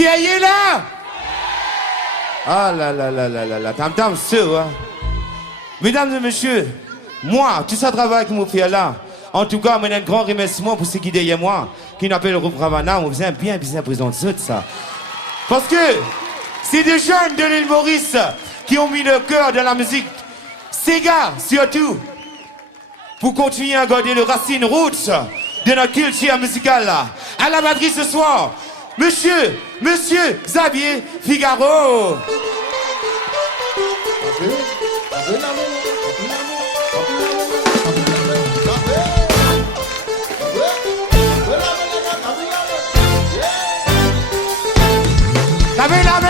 Sérieux là? Ah là là là là là là, tam sûr, hein. Mesdames et messieurs, moi, tout ça travail que vous faites là, en tout cas, j'ai un grand remerciement pour ceux qui derrière moi, qui n'appellent le groupe Ravana, on faisait bien présenter ça. Parce que c'est des jeunes de l'île Maurice qui ont mis le cœur dans la musique. Ces gars, surtout, pour continuer à garder le racine roots de notre culture musicale là. À la batterie ce soir, Monsieur Xavier Figaro. Lavez la main.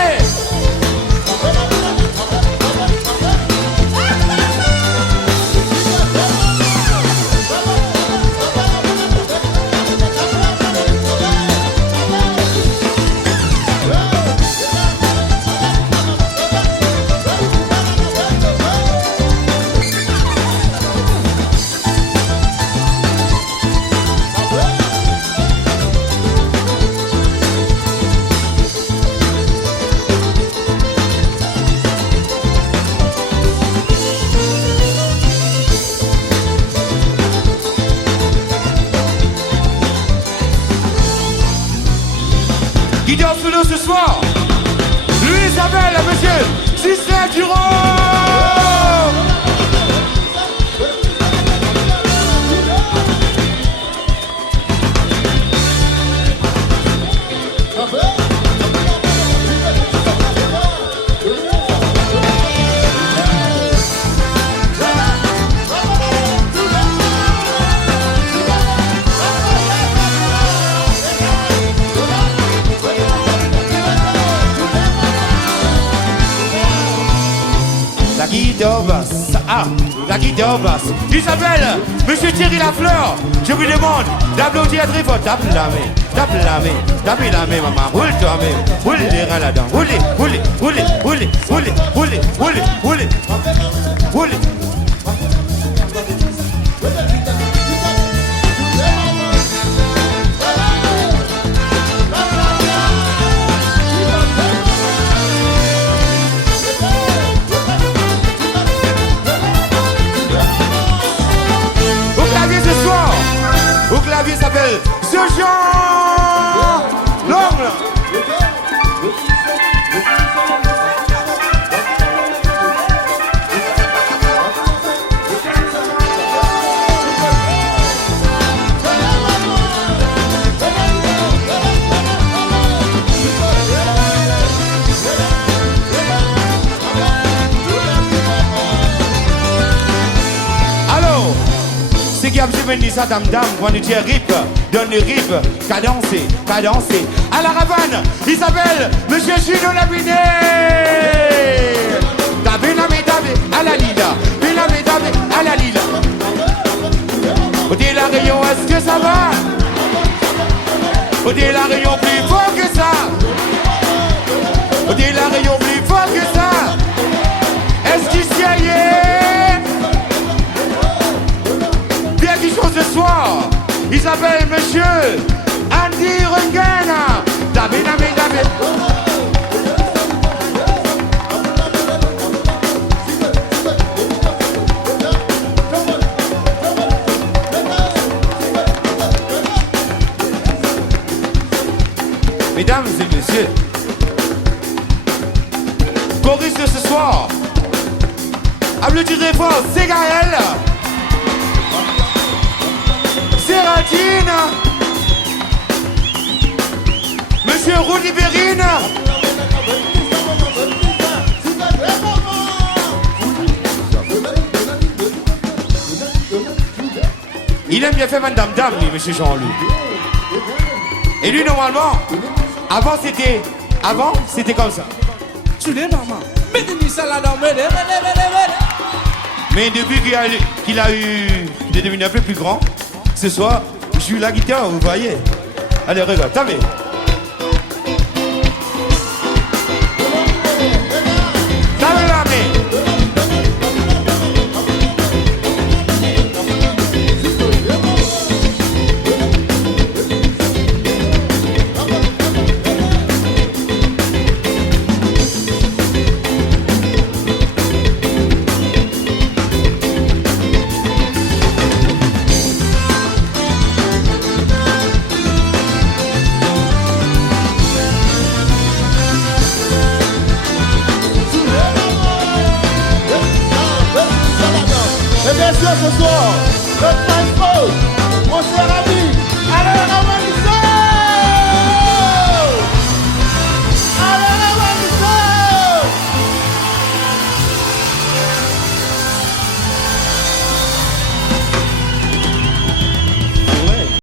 Qui danse sous l'eau ce soir? Lui s'appelle monsieur Justin Durand. La guitare basse. Il s'appelle Monsieur Thierry Lafleur. Je vous demande d'applaudir très fort. Tape la main, maman. Roule toi-même. Roule les reins là-dedans. Roule. Au clavier s'appelle ce Jean L'Ongle. Qui a venu ça dame quand nous dit rip, donne le rip, cadencer. À la Ravane, il s'appelle Monsieur Gino Labiné. Tabe, à la lila. À la lila. Côté la rayon, est-ce que ça va? Côté la rayon plus fort que ça. Côté la rayon plus fort que ça. Est-ce qu'il s'y est? Qui chante ce soir, il s'appelle Monsieur Andy Rengena. Dabe. Mesdames et messieurs, choriste de ce soir, applaudissez fort, c'est Gaël. Sératine, Monsieur Rudy Bérine, il aime bien faire Madame Dame, lui, Monsieur Jean-Loup. Et lui, normalement, avant c'était comme ça. Tu l'es maman. Mettez-lui ça là-dedans. Mais depuis qu'il est devenu un peu plus grand, ce soir, je joue la guitare, vous voyez. Allez, regarde, t'as vu. ce soir. Le maestro